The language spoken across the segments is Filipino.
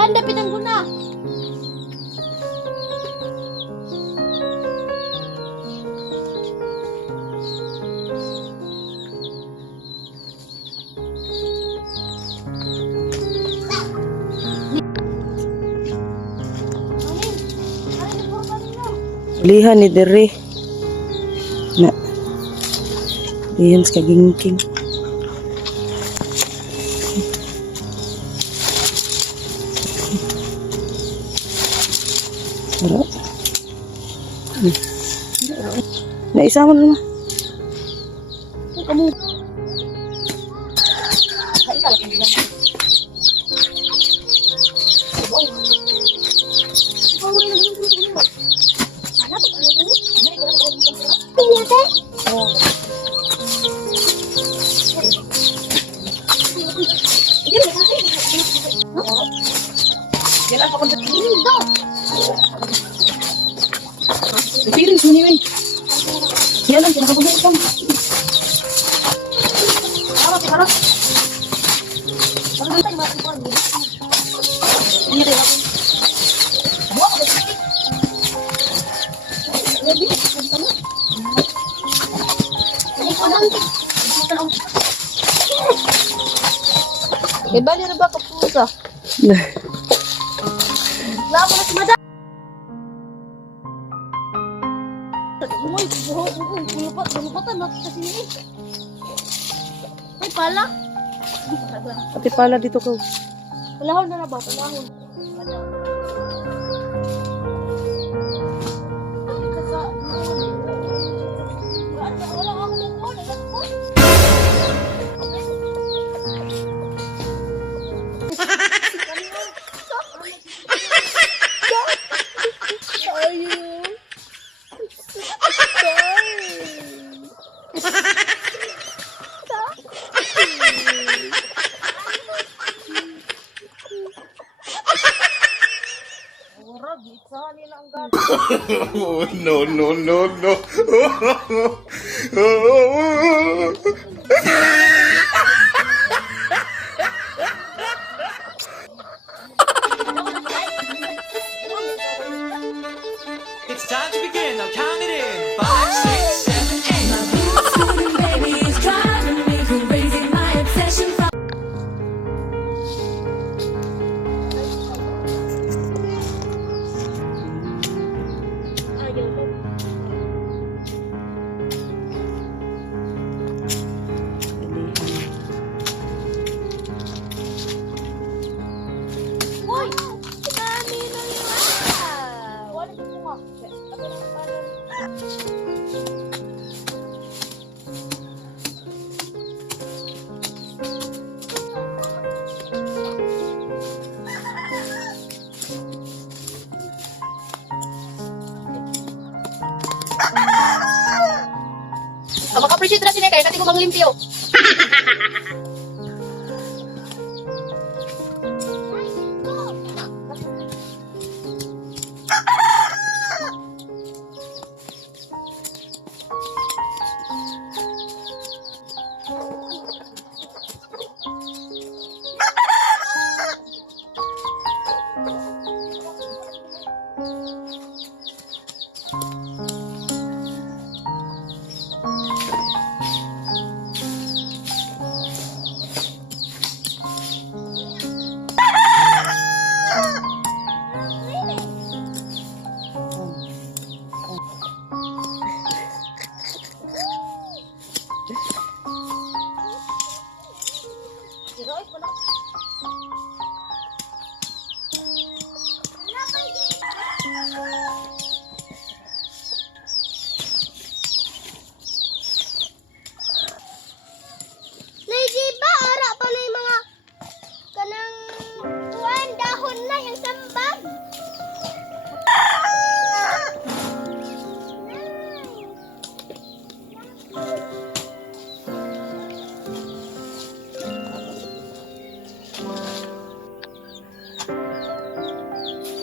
Handapitan ko na. Lihan ni Dere. Na. Lihan sa kagingking. Tara. Naisa mo naman. Kamu. Piring sini weh. Jalan jangan kabur kamu. Harap. Ini deh. Bali na ba kapusa? Lama na si madam. Uy, bulupotan natin kasi ini. Ay, pala. Ate pala dito ko. Palahon na ba? Palahon. Oh, no, no, no, no. It's time to begin. Now count it in. 5, 6, 7, 8. My blue baby is driving me crazy. My obsession. Hoy! Dami na yan! Wala ko nga. Maka-appreciate na sila kayo kasi ko bang limpyo.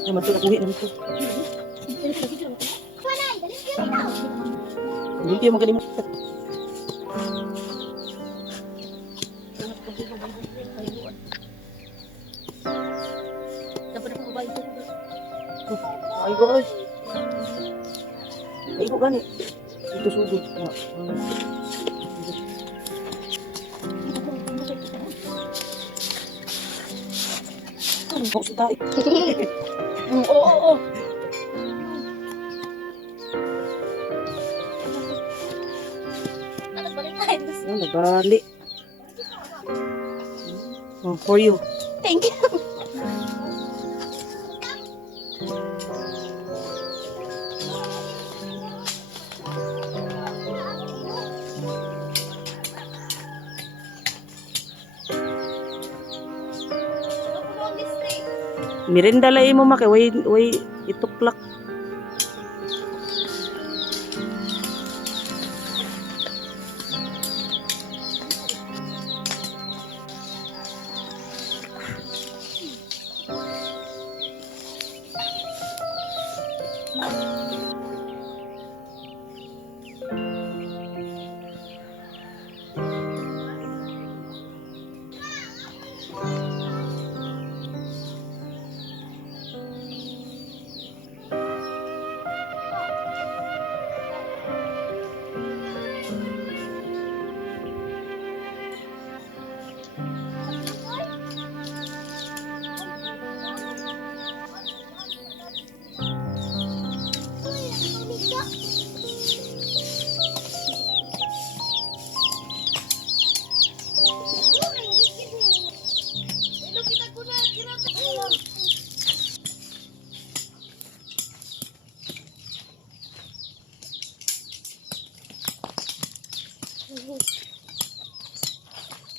Naman ito, nakuhi naman ito. Hindi mo galing mo. Ay, guys. Ay, ko gani. Ito sugod. Ano po sa tayo? Oo. Anak balik tayo. Oh, nagbali. Oh, for you. Thank you. Mirinda lang mo makay, way ituklak.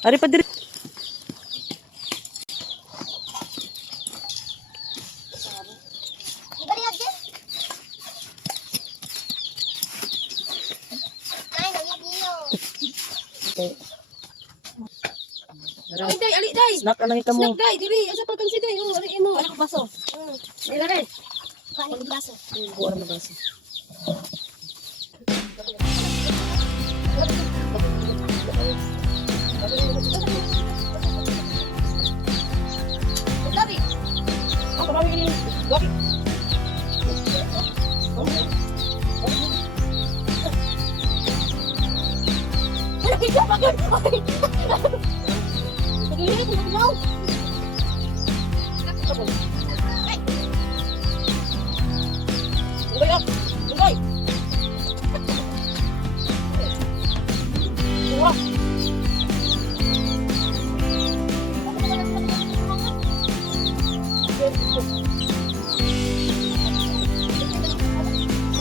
Ari pa diri. Ay, day, ali, day. Snack na kita mo. Snack, day, dili. Asa pa kansi, day. Oh, ali mo. Anak baso. Dili, day. Kanin baso. Buwan mo basi. Tabi. Ako ba ini? Gaki. Anak, ikaw pa gan. Dili, tulog. Uloy ah. Uloy. Uwa.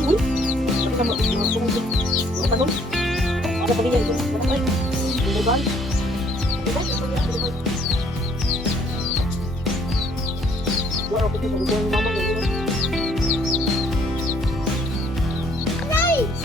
Uy. Ano ka mo? Ano ka mo? Ada pagiging itu. Ay. Bukan. Wala ko dito sa mama ko. Nice.